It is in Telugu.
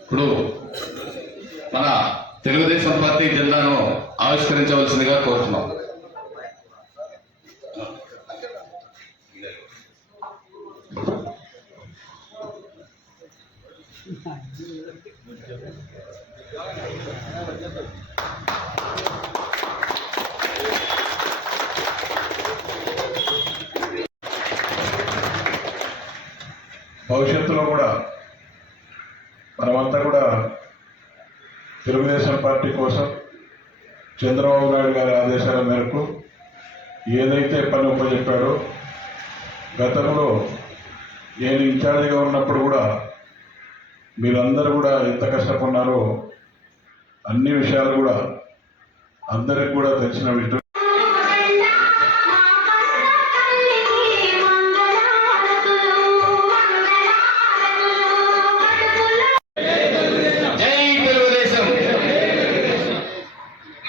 ఇప్పుడు మన తెలుగుదేశం పార్టీ జెండాను ఆవిష్కరించవలసిందిగా కోరుతున్నాం. భవిష్యత్తులో కూడా మనమంతా కూడా తెలుగుదేశం పార్టీ కోసం చంద్రబాబు నాయుడు గారి ఆదేశాల మేరకు ఏదైతే పని ఉపజెప్పాడో, గతంలో నేను ఇన్ఛార్జిగా ఉన్నప్పుడు కూడా మీరందరూ కూడా ఎంత కష్టపడినారో అన్ని విషయాలు కూడా అందరికి కూడా తెలిసిన విషయం.